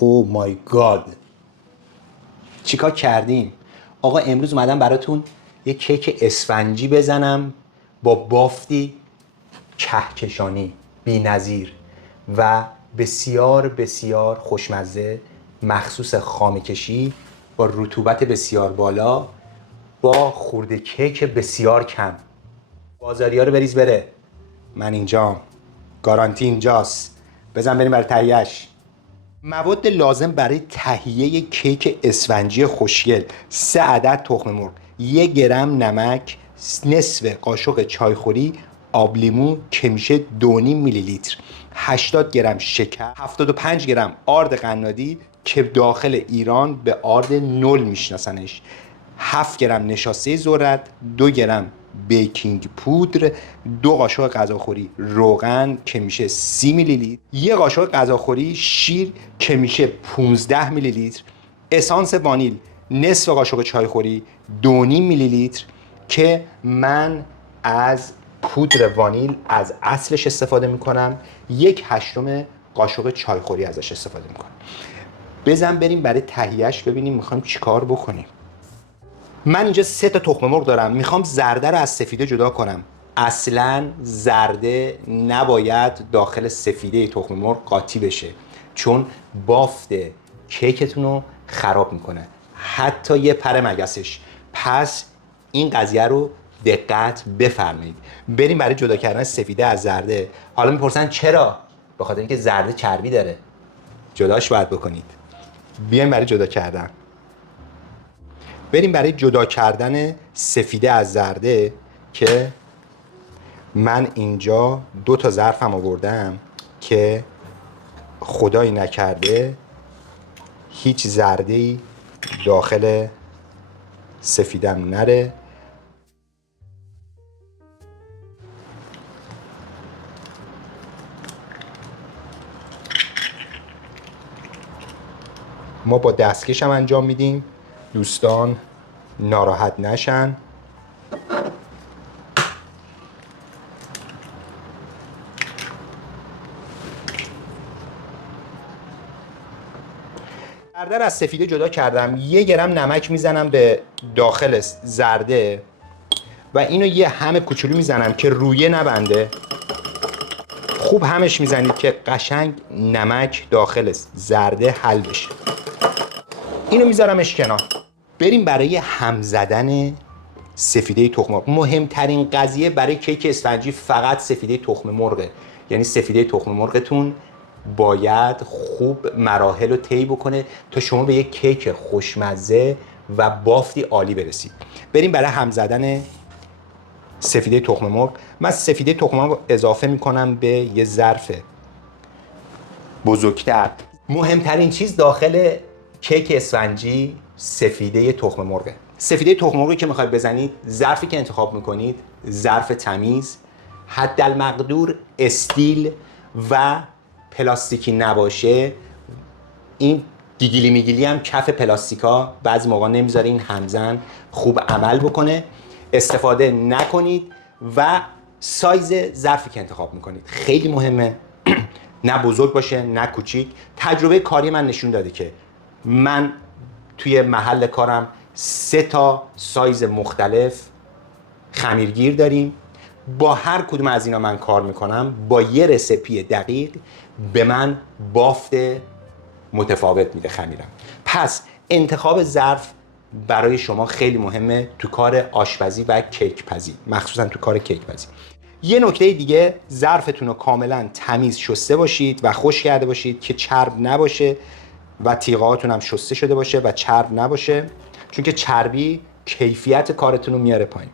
او مای گاد. چیکار کردیم؟ آقا امروز اومدم براتون یه کیک اسفنجی بزنم با بافتی کهکشانی بی‌نظیر و بسیار بسیار خوشمزه، مخصوص خامه کشی با رطوبت بسیار بالا با خورده کیک بسیار کم. بازاریا رو بریز بره، من اینجام، گارانتی اینجاست. بزن بریم برای تهیه‌اش. مواد لازم برای تهیه کیک اسفنجی خوشگل: 3 عدد تخم مرغ، 1 گرم نمک، نصف قاشق چایخوری آب لیمو که میشه 2.5 میلی لیتر، 80 گرم شکر، 75 گرم آرد قنادی که داخل ایران به آرد نول میشناسنش، 7 گرم نشاسته ذرت، 2 گرم بیکینگ پودر، 2 قاشق غذاخوری روغن که میشه 30 میلی لیتر، 1 قاشق غذاخوری شیر که میشه 15 میلی لیتر، اسانس وانیل نصف قاشق چایخوری 2.5 میلی لیتر که من از پودر وانیل از اصلش استفاده میکنم، 1/8 قاشق چایخوری ازش استفاده میکنم. بزن بریم برای تهیهش ببینیم میخوایم چیکار بکنیم. من اینجا 3 تا تخم مرغ دارم، میخوام زرده رو از سفیده جدا کنم. اصلا زرده نباید داخل سفیده تخم مرغ قاطی بشه، چون بافت کیکتون رو خراب میکنه، حتی یه پر مگسش. پس این قضیه رو دقت بفرمایید. بریم برای جدا کردن سفیده از زرده. حالا میپرسن چرا؟ به خاطر اینکه زرده چربی داره، جداش باید بکنید. بیایم برای جدا کردن. بریم برای جدا کردن سفیده از زرده که من اینجا 2 تا ظرفم آوردم که خدایی نکرده هیچ زرده‌ای داخل سفیدم نره. ما با دستکش هم انجام میدیم، دوستان ناراحت نشن. زرده رو از سفیده جدا کردم، 1 گرم نمک میزنم به داخل زرده و اینو یه هم کوچولو میزنم که رویه نبنده. خوب همش میزنید که قشنگ نمک داخل زرده حل بشه. اینو میذارمش کنار. بریم برای هم زدن سفیده تخم مرغ. مهمترین قضیه برای کیک اسفنجی فقط سفیده تخم مرغه، یعنی سفیده تخم مرغتون باید خوب مراحل رو طی بکنه تا شما به یک کیک خوشمزه و بافتی عالی برسید. بریم برای هم زدن سفیده تخم مرغ. من سفیده تخم مرغ اضافه میکنم به یه ظرف بزرگتر. مهمترین چیز داخل کیک اسفنجی سفیده تخم مرغه. سفیده تخم مرغی که میخواید بزنید، ظرفی که انتخاب میکنید ظرف تمیز، حدالمقدور استیل و پلاستیکی نباشه. این دیگیلی میگیلی هم کف پلاستیکا بعضی موقع نمیذاره همزن خوب عمل بکنه. استفاده نکنید و سایز ظرفی که انتخاب میکنید خیلی مهمه. نه بزرگ باشه نه کوچیک. تجربه کاری من نشون داده که من توی محل کارم 3 تا سایز مختلف خمیرگیر داریم. با هر کدوم از اینا من کار میکنم، با یه رسیپی دقیق به من بافت متفاوت میده خمیرم. پس انتخاب ظرف برای شما خیلی مهمه تو کار آشپزی و کیک پزی، مخصوصا تو کار کیک پزی. یه نکته دیگه، ظرفتون رو کاملا تمیز شسته باشید و خشک کرده باشید که چرب نباشه و تیغهاتون هم شسته شده باشه و چرب نباشه، چون که چربی کیفیت کارتون رو میاره پایین.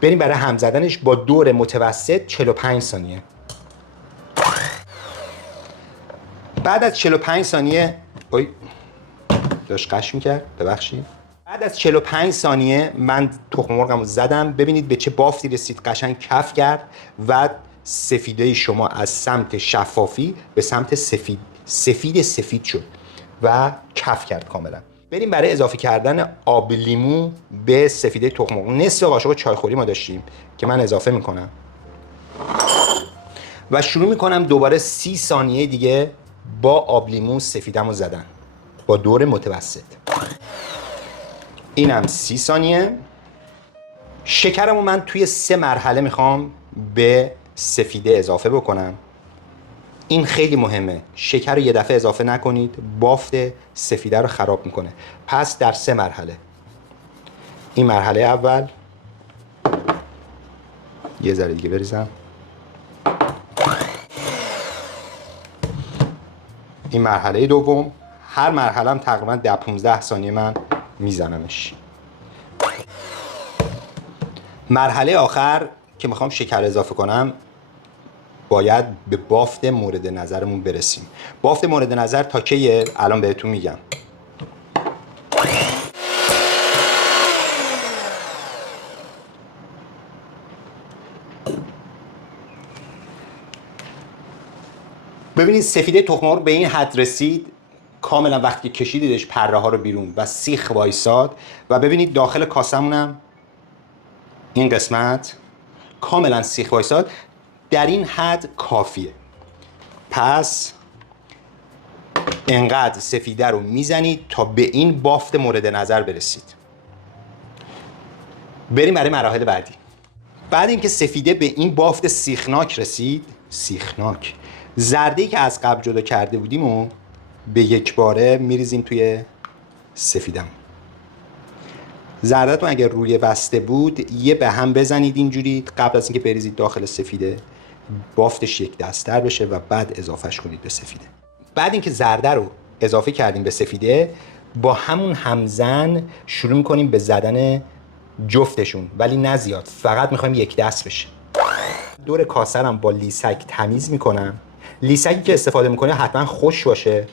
بریم برای هم زدنش با دور متوسط 45 ثانیه. بعد از 45 ثانیه داشت قش میکرد، ببخشید. بعد از 45 ثانیه من تخم مرغم رو زدم. ببینید به چه بافتی رسید، قشنگ کف کرد و سفیده شما از سمت شفافی به سمت سفید شد و کف کرد کاملا. بریم برای اضافه کردن آب لیمو به سفیده تخم مرغ. نصف قاشق چایخوری ما داشتیم که من اضافه میکنم و شروع میکنم دوباره 30 ثانیه دیگه با آب لیمو سفیدمو زدن با دور متوسط. اینم 30 ثانیه. شکرمو من توی 3 مرحله میخوام به سفیده اضافه بکنم. این خیلی مهمه، شکر رو یه دفعه اضافه نکنید، بافت سفیده رو خراب میکنه. پس در 3 مرحله. این مرحله اول، یه ذره دیگه بریزم. این مرحله دوم، هر مرحله هم تقریبا 10-15 ثانیه من میزنمش. مرحله آخر که میخوام شکر اضافه کنم، باید به بافت مورد نظرمون برسیم. بافت مورد نظر تا کیه؟ الان بهتون میگم. ببینید سفیده تخم مرغ به این حد رسید، کاملا وقتی کشیدیدش پره ها رو بیرون و سیخ وایساد و ببینید داخل کاسمونم این قسمت کاملا سیخ وایساد، در این حد کافیه. پس انقدر سفیده رو میزنید تا به این بافت مورد نظر برسید. بریم برای مراحل بعدی. بعد اینکه سفیده به این بافت سیخناک رسید، سیخناک، زرده‌ای که از قبل جدا کرده بودیم و به یک باره میریزیم توی سفیدم. زردتون اگر روی بسته بود یه به هم بزنید اینجوری قبل از اینکه بریزید داخل سفیده، بافتش یک دست‌تر بشه و بعد اضافهش کنید به سفیده. بعد اینکه زرده رو اضافه کردیم به سفیده، با همون همزن شروع می‌کنیم به زدن جفتشون، ولی نه زیاد، فقط می‌خوایم یک دست بشه. دور کاسرم با لیسک تمیز می‌کنم. لیسکی که استفاده می‌کنه حتما خشک باشه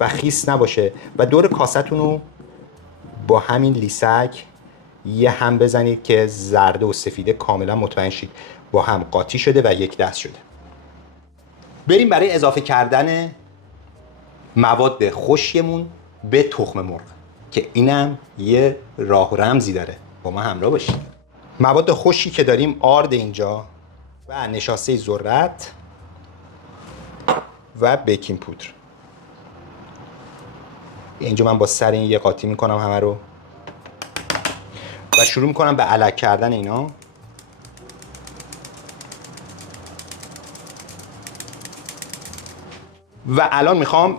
و خیس نباشه و دور کاستون رو با همین لیسک یه هم بزنید که زرده و سفیده کاملا مطمئن شید با هم قاطی شده و یک دست شده. بریم برای اضافه کردن مواد خشکمون به تخم مرغ که اینم یه راه و رمزی داره. با ما همراه باشید. مواد خشکی که داریم آرد اینجا و نشاسته ذرت و بیکینگ پودر. اینجا من با سر این یه قاطی میکنم همه رو و شروع میکنم به الک کردن اینا. و الان میخوام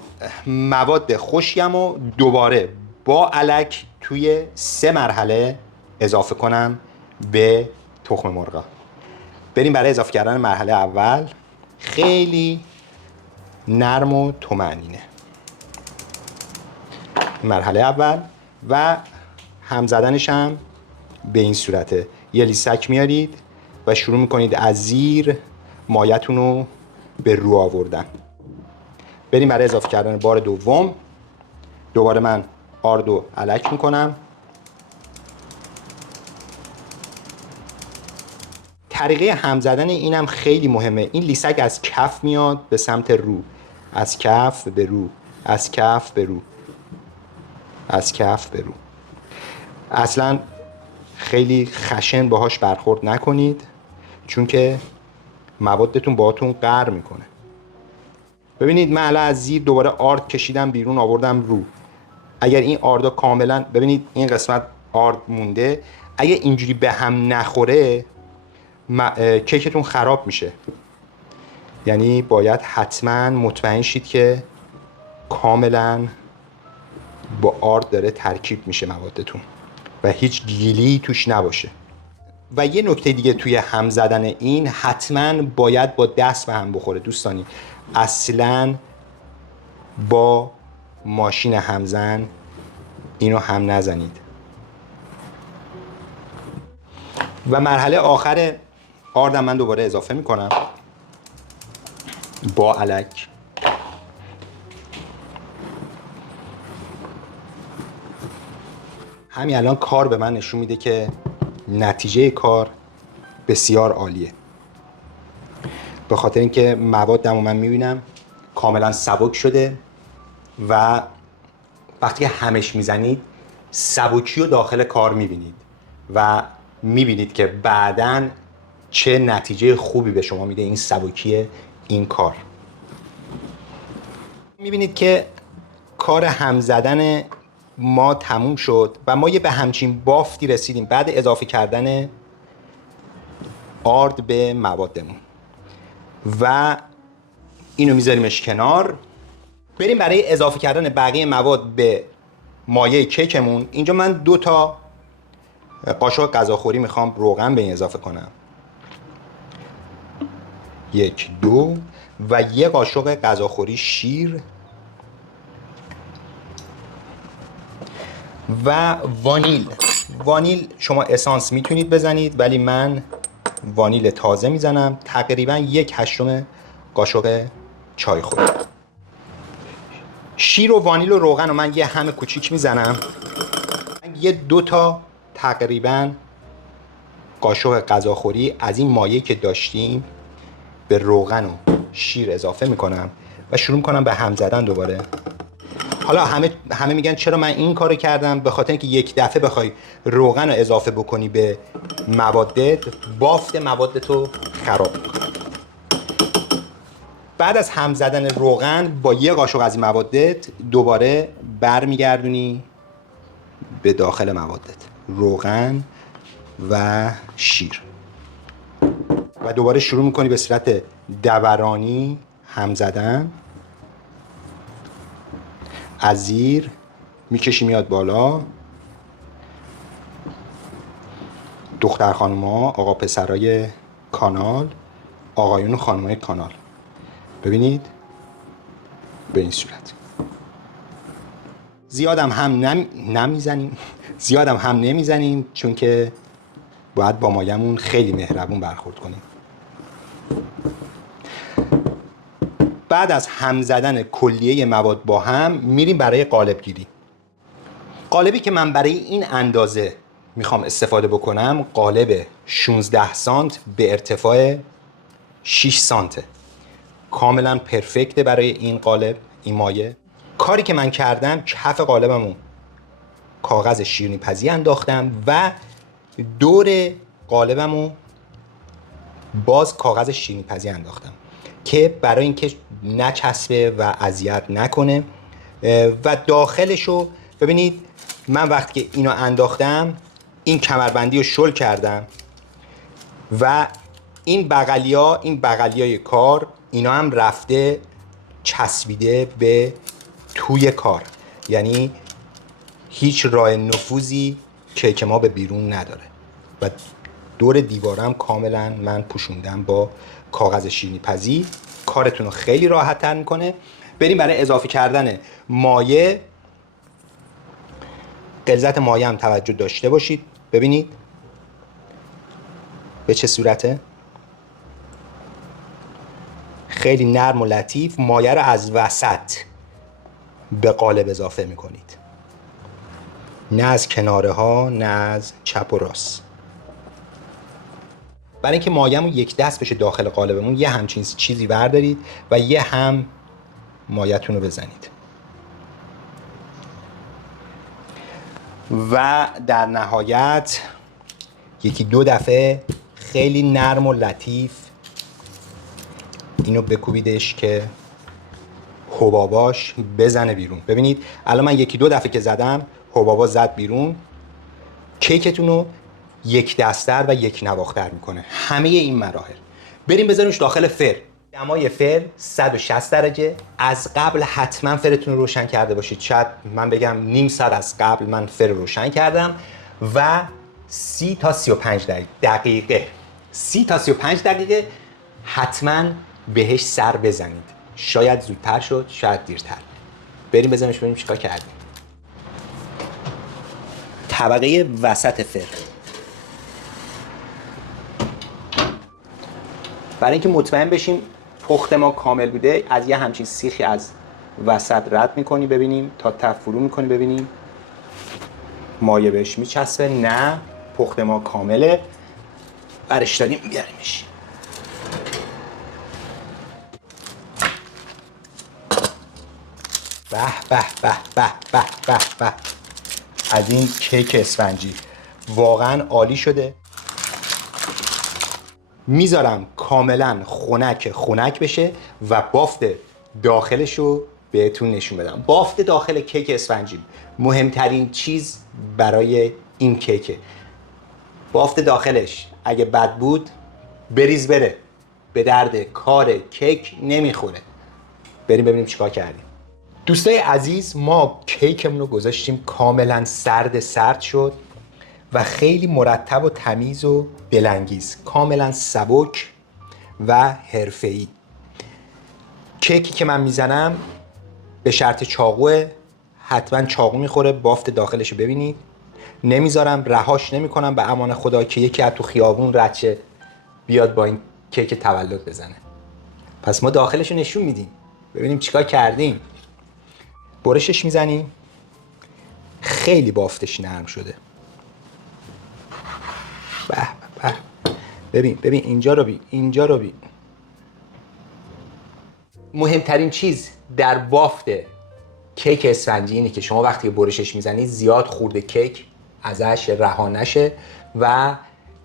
مواد خشکم رو دوباره با الک توی 3 مرحله اضافه کنم به تخم مرغ. بریم برای اضافه کردن مرحله اول. خیلی نرم و طمأنینه. مرحله اول و هم زدنش هم به این صورته. یه لیسک میارید و شروع میکنید از زیر مایتون رو به رو آوردن. بریم برای اضافه کردن بار دوم. دوباره من آرد و الک میکنم. طریقه هم زدن اینم خیلی مهمه. این لیسک از کف میاد به سمت رو، از کف به رو، از کف به رو، از کف به رو. اصلا خیلی خشن باهاش برخورد نکنید چون که موادتون باهاتون قهر میکنه. ببینید من الان از زیر دوباره آرد کشیدم بیرون آوردم رو. اگر این آردا کاملا، ببینید این قسمت آرد مونده، اگر اینجوری به هم نخوره کیکتون خراب میشه. یعنی باید حتما مطمئن شید که کاملا با آرد داره ترکیب میشه موادتون و هیچ گیلی توش نباشه. و یه نکته دیگه توی هم زدن این، حتما باید با دست به هم بخوره دوستانی. اصلا با ماشین همزن اینو هم نزنید. و مرحله آخر آردم من دوباره اضافه میکنم با الک. همین الان کار به من نشون میده که نتیجه کار بسیار عالیه، به خاطر اینکه موادم رو من میبینم کاملا سبک شده و وقتی که همش میزنید سبکی رو داخل کار میبینید و میبینید که بعداً چه نتیجه خوبی به شما میده این سبکی این کار. میبینید که کار هم زدن ما تموم شد و ما یه به همچین بافتی رسیدیم بعد اضافه کردن آرد به موادمون و اینو میذاریمش کنار. بریم برای اضافه کردن بقیه مواد به مایه کیکمون. اینجا من 2 تا قاشق غذاخوری میخوام روغن به این اضافه کنم، 1 2 و 1 قاشق غذاخوری شیر و وانیل شما اسانس میتونید بزنید ولی من وانیل تازه میزنم، تقریبا 1/8 قاشق چای خوری. شیر و وانیل و روغن رو من یه هم کوچیک میزنم. یه 2 تا تقریبا قاشق غذاخوری از این مایه که داشتیم به روغن و شیر اضافه میکنم و شروع میکنم به هم زدن دوباره. حالا همه میگن چرا من این کارو کردم؟ به خاطر اینکه یک دفعه بخوای روغن رو اضافه بکنی به موادت، بافت موادت رو خراب میکنه. بعد از هم زدن روغن با 1 قاشق از این موادت دوباره برمیگردونی به داخل موادت، روغن و شیر، و دوباره شروع میکنی به صورت دورانی هم زدن. از زیر میکشی میاد بالا. دختر خانوما، آقا پسرای کانال، آقایون و خانمای کانال، ببینید به این صورت. زیادم هم نمیزنیم چون که باید با مایمون خیلی مهربون برخورد کنیم. بعد از هم زدن کلیه مواد با هم میریم برای قالب گیری. قالبی که من برای این اندازه میخوام استفاده بکنم قالب 16 سانت به ارتفاع 6 سانته. کاملا پرفکته برای این قالب، این مایه. کاری که من کردم کف قالبمو کاغذ شیرینی پزی انداختم و دور قالبمو باز کاغذ شیرینی پزی انداختم که برای اینکه نچسبه و اذیت نکنه. و داخلشو ببینید، من وقتی که اینو انداختم این کمربندی رو شل کردم و این بغلیای کار اینا هم رفته چسبیده به توی کار، یعنی هیچ راه نفوذی کیک ما به بیرون نداره و دور دیوارم کاملا من پوشوندم با کاغذ شیرینی پزی. کارتون رو خیلی راحت تر میکنه. بریم برای اضافه کردن مایه. غلظت مایه هم توجه داشته باشید. ببینید به چه صورته، خیلی نرم و لطیف. مایه رو از وسط به قالب اضافه میکنید، نه از کناره ها نه از چپ و راست. برای اینکه مایه‌مون یک دست بشه داخل قالبمون یه همچین چیزی بردارید و یه هم مایه‌تون رو بزنید و در نهایت 1-2 دفعه خیلی نرم و لطیف اینو بکوبیدش که حباباش بزنه بیرون. ببینید الان من 1-2 دفعه که زدم حبابا زد بیرون. کیکتون رو یک دستر و یک نواختر میکنه همه این مراحل. بریم بذاریمش داخل فر. دمای فر 160 درجه. از قبل حتما فرتون رو روشن کرده باشید. شاید من بگم نیم ساعت از قبل من فر رو روشن کردم و 30 تا 35 دقیقه 30 تا 35 دقیقه حتما بهش سر بزنید. شاید زودتر شد، شاید دیرتر. بریم بزنیمش ببینیم چیکار کردیم. طبقه وسط فر. برای اینکه مطمئن بشیم پخت ما کامل بوده از یه همچین سیخی از وسط رد میکنی ببینیم تا تف فرو میکنی ببینیم مایه بهش میچسبه، نه پخت ما کامله. برش داریم بیاریمش. به به به به به به به از این کیک اسفنجی واقعا عالی شده. میذارم کاملا خنک بشه و بافت داخلش رو بهتون نشون بدم. بافت داخل کیک اسفنجی مهمترین چیز برای این کیکه. بافت داخلش اگه بد بود بریز بره، به درد کار کیک نمیخوره. بریم ببینیم چیکار کردیم. دوستای عزیز، ما کیکمون رو گذاشتیم کاملا سرد شد و خیلی مرتب و تمیز و دلانگیز، کاملا سبک و حرفه‌ای. کیکی که من میزنم به شرط چاقوه، حتما چاقو میخوره. بافت داخلش رو ببینید. نمیذارم، رهاش نمیکنم به امان خدا که یکی از تو خیابون رچه بیاد با این کیک تولد بزنه. پس ما داخلش رو نشون میدیم، ببینیم چیکار کردیم. برشش میزنیم، خیلی بافتش نرم شده. به به، ببین اینجا رو ببین. مهمترین چیز در بافت کیک اسفنجی اینه که شما وقتی برشش میزنید زیاد خورده کیک ازش رها نشه و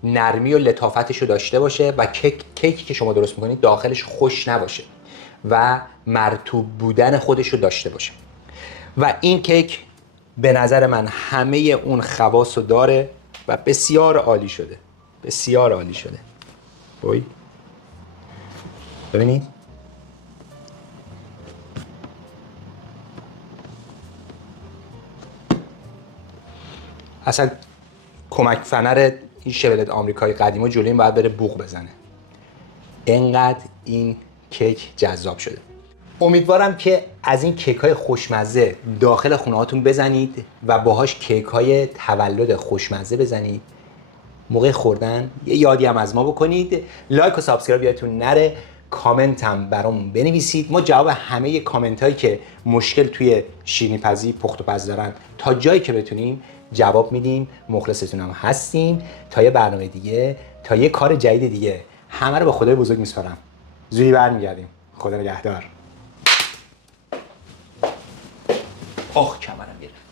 نرمی و لطافتش رو داشته باشه و کیکی که شما درست میکنید داخلش خوش نباشه و مرطوب بودن خودش رو داشته باشه. و این کیک به نظر من همه اون خواص رو داره و بسیار عالی شده، بسیار عالی شده. ببینید اصلا کمک فنر این شولت آمریکایی قدیما جلوی این باید بره بوق بزنه، انقدر این کیک جذاب شده. امیدوارم که از این کیک های خوشمزه داخل خونه هاتون بزنید و باهاش کیک های تولد خوشمزه بزنید. موقع خوردن یه یادی هم از ما بکنید. لایک و سابسکرایب یادتون نره. کامنت هم برامون بنویسید. ما جواب همه کامنت هایی که مشکل توی شیرینی پزی پخت و پز دارن تا جایی که بتونیم جواب میدیم. مخلصتون هم هستیم. تا یه برنامه دیگه، تا یه کار جدید دیگه، همه رو به خدای بزرگ میسپارم. زودی برمیگردیم. خدا نگهدار. کمرم گرفت.